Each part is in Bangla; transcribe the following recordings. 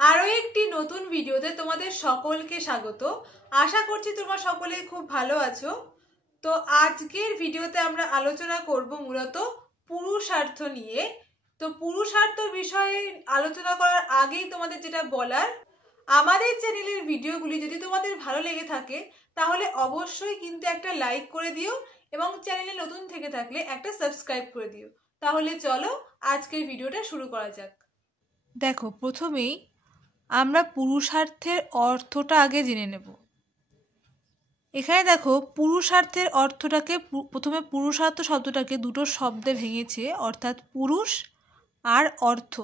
আরো একটি নতুন ভিডিওতে তোমাদের সকলকে স্বাগত। আশা করছি তোমরা সকলে খুব ভালো আছো। তো আজকের ভিডিওতে আমরা আলোচনা করব মূলত পুরুষার্থ নিয়ে। তো পুরুষার্থ বিষয়ে আলোচনা করার আগেই তোমাদের যেটা বলার, আমাদের চ্যানেলের ভিডিওগুলি যদি তোমাদের ভালো লেগে থাকে তাহলে অবশ্যই কিন্তু একটা লাইক করে দিও এবং চ্যানেলে নতুন থেকে থাকলে একটা সাবস্ক্রাইব করে দিও। তাহলে চলো আজকের ভিডিওটা শুরু করা যাক। দেখো, প্রথমেই আমরা পুরুষার্থের অর্থটা আগে জেনে নেব। এখানে দেখো, পুরুষার্থের অর্থটাকে প্রথমে পুরুষার্থ শব্দটাকে দুটো শব্দে ভেঙেছে, অর্থাৎ পুরুষ আর অর্থ।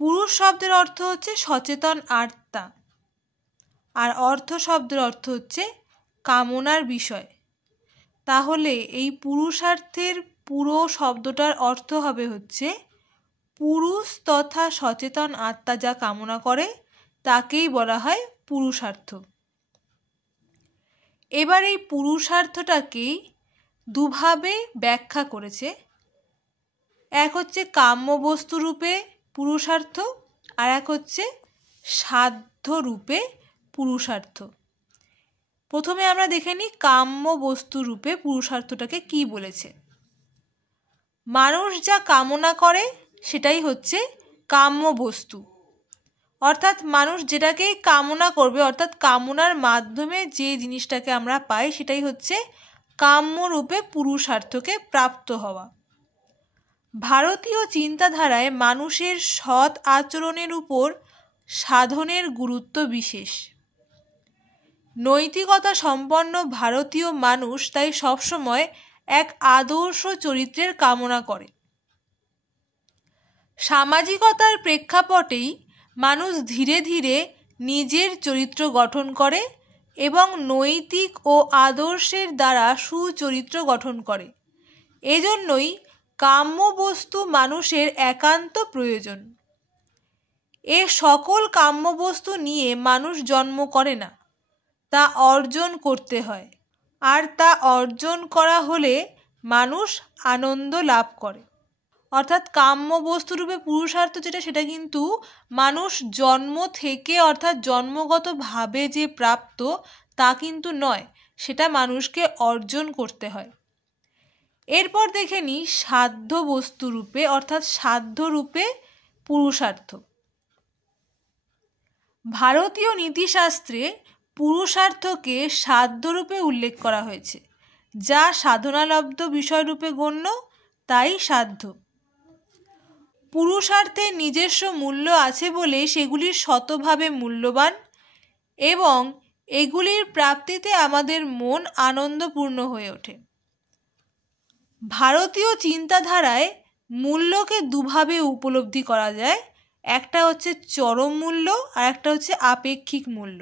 পুরুষ শব্দের অর্থ হচ্ছে সচেতন আত্মা, আর অর্থ শব্দের অর্থ হচ্ছে কামনার বিষয়। তাহলে এই পুরুষার্থের পুরো শব্দটার অর্থ হবে হচ্ছে পুরুষ তথা সচেতন আত্মা যা কামনা করে তাকেই বলা হয় পুরুষার্থ। এবার এই পুরুষার্থটাকেই দুভাবে ব্যাখ্যা করেছে। এক হচ্ছে কাম্য বস্তু রূপে পুরুষার্থ, আর এক হচ্ছে সাধ্য রূপে পুরুষার্থ। প্রথমে আমরা দেখে নিই কাম্য বস্তু রূপে পুরুষার্থটাকে কি বলেছে। মানুষ যা কামনা করে সেটাই হচ্ছে কাম্য বস্তু, অর্থাৎ মানুষ যেটাকে কামনা করবে, অর্থাৎ কামনার মাধ্যমে যে জিনিসটাকে আমরা পাই সেটাই হচ্ছে কাম্যরূপে পুরুষার্থকে প্রাপ্ত হওয়া। ভারতীয় চিন্তাধারায় মানুষের সৎ আচরণের উপর সাধনের গুরুত্ব বিশেষ। নৈতিকতা সম্পন্ন ভারতীয় মানুষ তাই সবসময় এক আদর্শ চরিত্রের কামনা করে। সামাজিকতার প্রেক্ষাপটেই মানুষ ধীরে ধীরে নিজের চরিত্র গঠন করে এবং নৈতিক ও আদর্শের দ্বারা সুচরিত্র গঠন করে। এজন্যই কাম্য বস্তু মানুষের একান্ত প্রয়োজন। এ সকল কাম্য বস্তু নিয়ে মানুষ জন্ম করে না, তা অর্জন করতে হয়, আর তা অর্জন করা হলে মানুষ আনন্দ লাভ করে। অর্থাৎ কাম্য বস্তুরূপে পুরুষার্থ যেটা, সেটা কিন্তু মানুষ জন্ম থেকে অর্থাৎ জন্মগতভাবে যে প্রাপ্ত তা কিন্তু নয়, সেটা মানুষকে অর্জন করতে হয়। এরপর দেখে নিই সাধ্য বস্তুরূপে অর্থাৎ সাধ্যরূপে পুরুষার্থ। ভারতীয় নীতিশাস্ত্রে পুরুষার্থকে সাধ্যরূপে উল্লেখ করা হয়েছে, যা সাধনালব্ধ বিষয়রূপে গণ্য, তাই সাধ্য। পুরুষার্থের নিজস্ব মূল্য আছে বলে সেগুলি শতভাবে মূল্যবান এবং এগুলির প্রাপ্তিতে আমাদের মন আনন্দপূর্ণ হয়ে ওঠে। ভারতীয় চিন্তাধারায় মূল্যকে দুভাবে উপলব্ধি করা যায়, একটা হচ্ছে চরম মূল্য আর একটা হচ্ছে আপেক্ষিক মূল্য।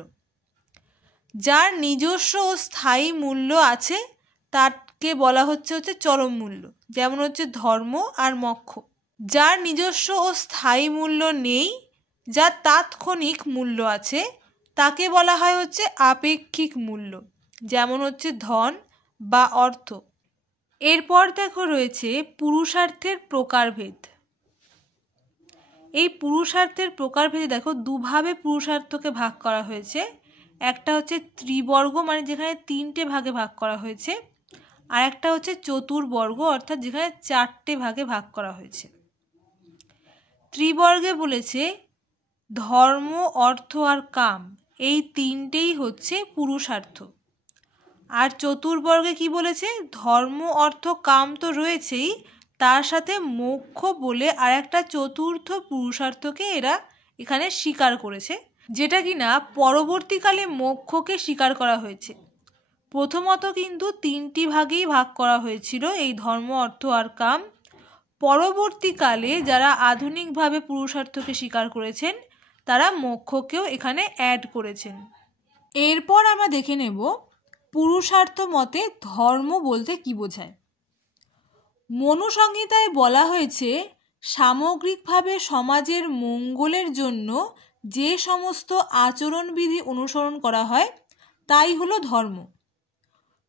যার নিজস্ব ও স্থায়ী মূল্য আছে তাকে বলা হচ্ছে চরম মূল্য, যেমন হচ্ছে ধর্ম আর মোক্ষ। যার নিজস্ব ও স্থায়ী মূল্য নেই, যার তাৎক্ষণিক মূল্য আছে, তাকে বলা হয় হচ্ছে আপেক্ষিক মূল্য, যেমন হচ্ছে ধন বা অর্থ। এরপর দেখো রয়েছে পুরুষার্থের প্রকারভেদ। এই পুরুষার্থের প্রকারভেদে দেখো দুভাবে পুরুষার্থকে ভাগ করা হয়েছে। একটা হচ্ছে ত্রিবর্গ, মানে যেখানে তিনটে ভাগে ভাগ করা হয়েছে, আর একটা হচ্ছে চতুর্বর্গ, অর্থাৎ যেখানে চারটে ভাগে ভাগ করা হয়েছে। ত্রিবর্গে বলেছে ধর্ম, অর্থ আর কাম, এই তিনটেই হচ্ছে পুরুষার্থ। আর চতুর্বর্গে কি বলেছে, ধর্ম, অর্থ, কাম তো রয়েছেই, তার সাথে মোক্ষ বলে আর একটা চতুর্থ পুরুষার্থকে এরা এখানে স্বীকার করেছে, যেটা কিনা পরবর্তীকালে মোক্ষকে স্বীকার করা হয়েছে। প্রথমত কিন্তু তিনটি ভাগেই ভাগ করা হয়েছিল, এই ধর্ম, অর্থ আর কাম। পরবর্তীকালে যারা আধুনিকভাবে পুরুষার্থকে স্বীকার করেছেন তারা মোক্ষকেও এখানে অ্যাড করেছেন। এরপর আমরা দেখে নেব পুরুষার্থ মতে ধর্ম বলতে কি বোঝায়। মনুসংহিতায় বলা হয়েছে সামগ্রিকভাবে সমাজের মঙ্গলের জন্য যে সমস্ত আচরণবিধি অনুসরণ করা হয় তাই হলো ধর্ম।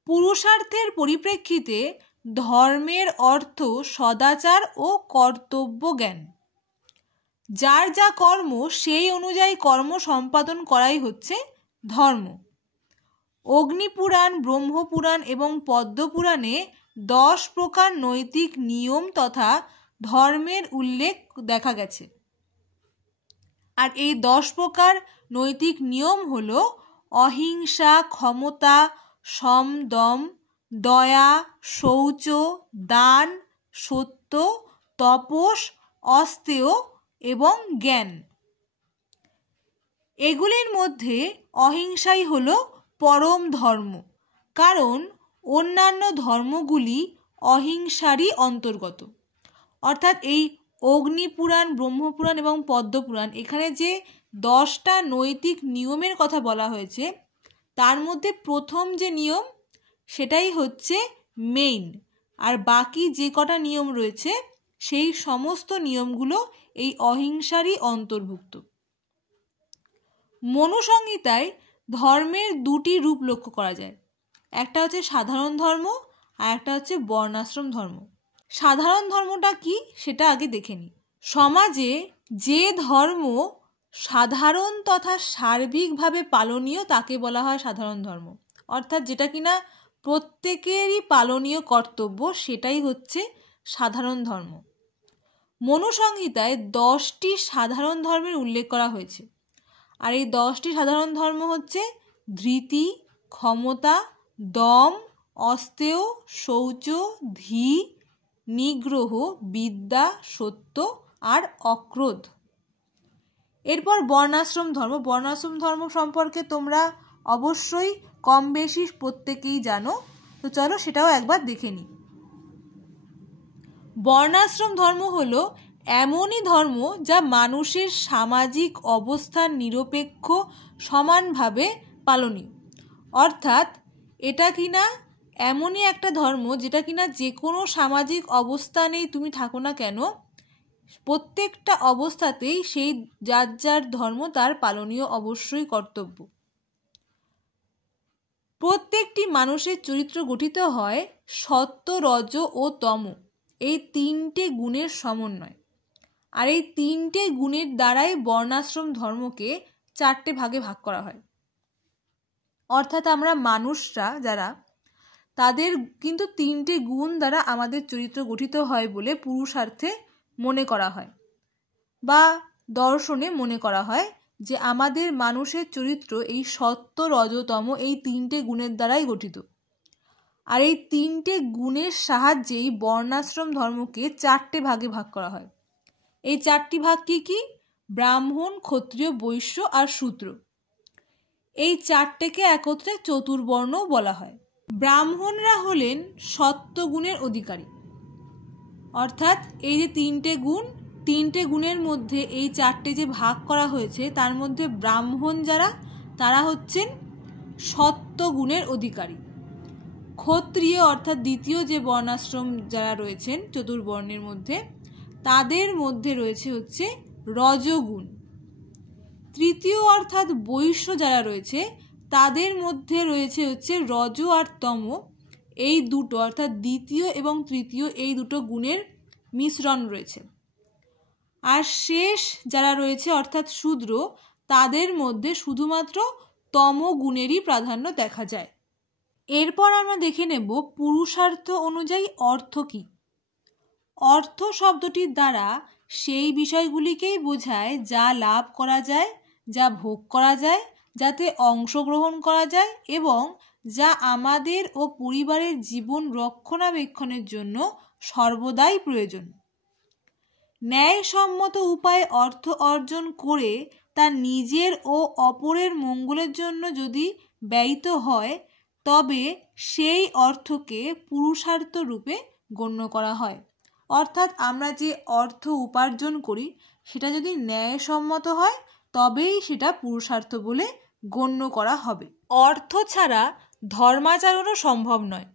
পুরুষার্থের পরিপ্রেক্ষিতে ধর্মের অর্থ সদাচার ও কর্তব্য জ্ঞান। যার যা কর্ম সেই অনুযায়ী কর্ম সম্পাদন করাই হচ্ছে ধর্ম। অগ্নিপুরাণ, ব্রহ্মপুরাণ এবং পদ্মপুরাণে 10 প্রকার নৈতিক নিয়ম তথা ধর্মের উল্লেখ দেখা গেছে। আর এই 10 প্রকার নৈতিক নিয়ম হলো অহিংসা, ক্ষমতা, সম, দম, দয়া, শৌচ, দান, সত্য, তপস, অস্তেয় এবং জ্ঞান। এগুলির মধ্যে অহিংসাই হলো পরম ধর্ম, কারণ অন্যান্য ধর্মগুলি অহিংসারই অন্তর্গত। অর্থাৎ এই অগ্নিপুরাণ, ব্রহ্মপুরাণ এবং পদ্মপুরাণ, এখানে যে 10টা নৈতিক নিয়মের কথা বলা হয়েছে তার মধ্যে প্রথম যে নিয়ম সেটাই হচ্ছে মেইন, আর বাকি যে কটা নিয়ম রয়েছে সেই সমস্ত নিয়মগুলো এই অহিংসারই অন্তর্ভুক্ত। মনুসংহিতায় ধর্মের 2টি রূপ লক্ষ্য করা যায়, একটা হচ্ছে সাধারণ ধর্ম আর একটা হচ্ছে বর্ণাশ্রম ধর্ম। সাধারণ ধর্মটা কি সেটা আগে দেখে নিই। সমাজে যে ধর্ম সাধারণ তথা সার্বিকভাবে পালনীয় তাকে বলা হয় সাধারণ ধর্ম, অর্থাৎ যেটা কিনা প্রত্যেকেরই পালনীয় কর্তব্য সেটাই হচ্ছে সাধারণ ধর্ম। মনুসংহিতায় 10টি সাধারণ ধর্মের উল্লেখ করা হয়েছে, আর এই 10টি সাধারণ ধর্ম হচ্ছে ধৃতি, ক্ষমতা, দম, অস্তেয়, শৌচ, ধী, নিগ্রহ, বিদ্যা, সত্য আর অক্রোধ। এরপর বর্ণাশ্রম ধর্ম। বর্ণাশ্রম ধর্ম সম্পর্কে তোমরা অবশ্যই কম বেশি প্রত্যেকেই জানো, তো চলো সেটাও একবার দেখে নিই। বর্ণাশ্রম ধর্ম হলো এমনই ধর্ম যা মানুষের সামাজিক অবস্থান নিরপেক্ষ সমানভাবে পালনীয়। অর্থাৎ এটা কিনা এমনই একটা ধর্ম যেটা কিনা যে কোনো সামাজিক অবস্থানেই তুমি থাকো না কেন, প্রত্যেকটা অবস্থাতেই সেই যার যার ধর্ম তার পালনীয় অবশ্যই কর্তব্য। প্রত্যেকটি মানুষের চরিত্র গঠিত হয় সত্য, রজ ও তম, এই 3টে গুণের সমন্বয়। আর এই 3টে গুণের দ্বারাই বর্ণাশ্রম ধর্মকে 4টে ভাগে ভাগ করা হয়। অর্থাৎ আমরা মানুষরা যারা, তাদের কিন্তু 3টে গুণ দ্বারা আমাদের চরিত্র গঠিত হয় বলে পুরুষার্থে মনে করা হয় বা দর্শনে মনে করা হয় যে আমাদের মানুষের চরিত্র এই সত্য, রজতম এই 3টে গুণের দ্বারাই গঠিত। আর এই 3টে গুণের সাহায্যেই বর্ণাশ্রম ধর্মকে 4টে ভাগে ভাগ করা হয়। এই 4টি ভাগ কি কি? ব্রাহ্মণ, ক্ষত্রিয়, বৈশ্য আর শূদ্র। এই 4টেকে একত্রে চতুর্বর্ণ বলা হয়। ব্রাহ্মণরা হলেন সত্ত্বগুণের অধিকারী, অর্থাৎ এই যে 3টে গুণের মধ্যে এই 4টে যে ভাগ করা হয়েছে তার মধ্যে ব্রাহ্মণ যারা তারা হচ্ছেন সত্ত্বগুণের অধিকারী। ক্ষত্রিয় অর্থাৎ দ্বিতীয় যে বর্ণাশ্রম যারা রয়েছেন চতুর্বর্ণের মধ্যে, তাদের মধ্যে রয়েছে হচ্ছে রজগুণ। তৃতীয় অর্থাৎ বৈশ্য যারা রয়েছে তাদের মধ্যে রয়েছে হচ্ছে রজ আর তম, এই দুটো অর্থাৎ দ্বিতীয় এবং তৃতীয় এই দুটো গুণের মিশ্রণ রয়েছে। আর শেষ যারা রয়েছে অর্থাৎ শূদ্র, তাদের মধ্যে শুধুমাত্র তম গুণেরই প্রাধান্য দেখা যায়। এরপর আমরা দেখে নেব পুরুষার্থ অনুযায়ী অর্থ কী। অর্থ শব্দটির দ্বারা সেই বিষয়গুলিকেই বোঝায় যা লাভ করা যায়, যা ভোগ করা যায়, যাতে অংশগ্রহণ করা যায় এবং যা আমাদের ও পরিবারের জীবন রক্ষণাবেক্ষণের জন্য সর্বদাই প্রয়োজন। ন্যায়সম্মত উপায়ে অর্থ অর্জন করে তা নিজের ও অপরের মঙ্গলের জন্য যদি ব্যয়িত হয় তবে সেই অর্থকে পুরুষার্থ রূপে গণ্য করা হয়। অর্থাৎ আমরা যে অর্থ উপার্জন করি সেটা যদি ন্যায়সম্মত হয় তবেই সেটা পুরুষার্থ বলে গণ্য করা হবে। অর্থ ছাড়া ধর্মাচরণও সম্ভব নয়,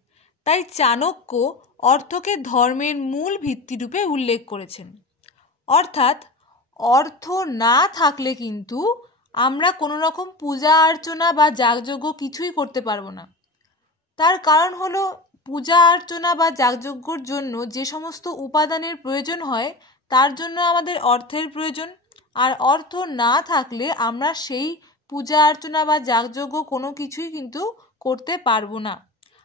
তাই চাণক্য অর্থকে ধর্মের মূল ভিত্তিরূপে উল্লেখ করেছেন। অর্থাৎ অর্থ না থাকলে কিন্তু আমরা কোনো রকম পূজা অর্চনা বা যাগযজ্ঞ কিছুই করতে পারবো না। তার কারণ হলো পূজা অর্চনা বা যাগযজ্ঞর জন্য যে সমস্ত উপাদানের প্রয়োজন হয় তার জন্য আমাদের অর্থের প্রয়োজন, আর অর্থ না থাকলে আমরা সেই পূজা অর্চনা বা যাগযজ্ঞ কোনো কিছুই কিন্তু করতে পারবো না।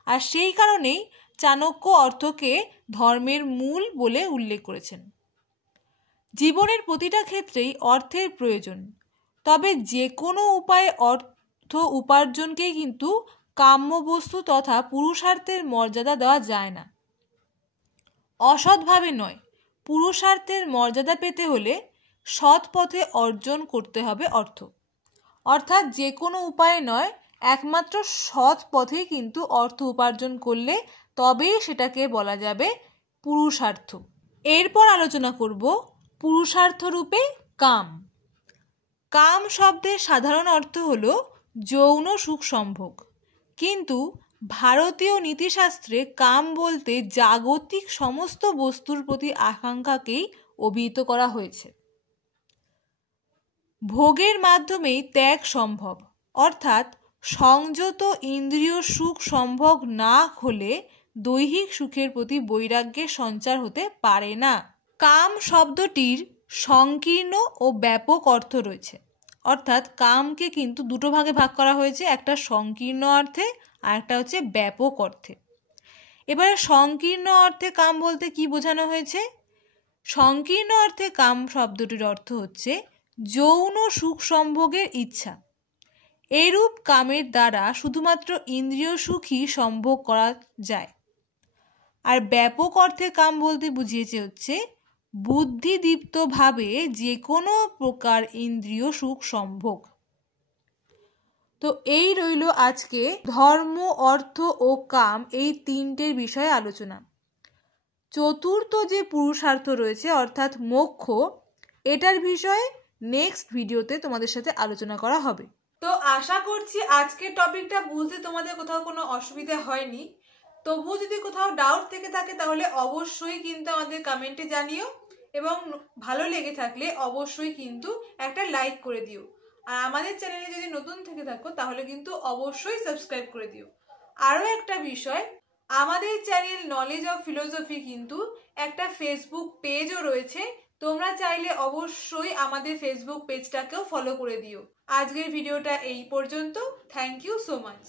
আর সেই কারণেই চাণক্য অর্থকে ধর্মের মূল বলে উল্লেখ করেছেন। জীবনের প্রতিটা ক্ষেত্রেই অর্থের প্রয়োজন, তবে যে কোনো উপায়ে অর্থ উপার্জনকেই কিন্তু কাম্য বস্তু তথা পুরুষার্থের মর্যাদা দেওয়া যায় না। অসৎভাবে নয়, পুরুষার্থের মর্যাদা পেতে হলে সৎ পথে অর্জন করতে হবে অর্থ। অর্থাৎ যে কোনো উপায়ে নয়, একমাত্র সৎ পথেই কিন্তু অর্থ উপার্জন করলে তবেই সেটাকে বলা যাবে পুরুষার্থ। এরপর আলোচনা করব পুরুষার্থ রূপে কাম। কাম শব্দের সাধারণ অর্থ হলো যৌন সুখ সম্ভোগ, কিন্তু ভারতীয় নীতিশাস্ত্রে কাম বলতে জাগতিক সমস্ত বস্তুর প্রতি আকাঙ্ক্ষাকেই অভিহিত করা হয়েছে। ভোগের মাধ্যমেই ত্যাগ সম্ভব, অর্থাৎ সংযত ইন্দ্রিয় সুখ সম্ভোগ না হলে দৈহিক সুখের প্রতি বৈরাগ্যের সঞ্চার হতে পারে না। কাম শব্দটির সংকীর্ণ ও ব্যাপক অর্থ রয়েছে, অর্থাৎ কামকে কিন্তু দুটো ভাগে ভাগ করা হয়েছে, একটা সংকীর্ণ অর্থে আর একটা হচ্ছে ব্যাপক অর্থে। এবারে সংকীর্ণ অর্থে কাম বলতে কি বোঝানো হয়েছে? সংকীর্ণ অর্থে কাম শব্দটির অর্থ হচ্ছে যৌন সুখ সম্ভোগের ইচ্ছা। এরূপ কামের দ্বারা শুধুমাত্র ইন্দ্রিয় সুখই সম্ভোগ করা যায়। আর ব্যাপক অর্থে কাম বলতে বুঝিয়েছে হচ্ছে বুদ্ধিদীপ্তভাবে যে কোনো প্রকার ইন্দ্রিয় সুখ সম্ভোগ। তো এই রইল আজকে ধর্ম, অর্থ ও কাম এই তিনটের বিষয়ে আলোচনা। চতুর্থ যে পুরুষার্থ রয়েছে অর্থাৎ মোক্ষ, এটার বিষয়ে নেক্সট ভিডিওতে তোমাদের সাথে আলোচনা করা হবে। তো আশা করছি আজকের টপিকটা বুঝতে তোমাদের কোথাও কোনো অসুবিধা হয়নি। তবুও যদি কোথাও ডাউট থেকে থাকে তাহলে অবশ্যই কিন্তু আমাদের কমেন্টে জানিও, এবং ভালো লেগে থাকলে অবশ্যই কিন্তু একটা লাইক করে দিও। আর আমাদের চ্যানেলে যদি নতুন থেকে থাকো তাহলে কিন্তু অবশ্যই সাবস্ক্রাইব করে দিও। আরও একটা বিষয়, আমাদের চ্যানেল নলেজ অফ ফিলোসফি কিন্তু একটা ফেসবুক পেজও রয়েছে, তোমরা চাইলে অবশ্যই আমাদের ফেসবুক পেজটাকেও ফলো করে দিও। আজকের ভিডিওটা এই পর্যন্ত। Thank you so much.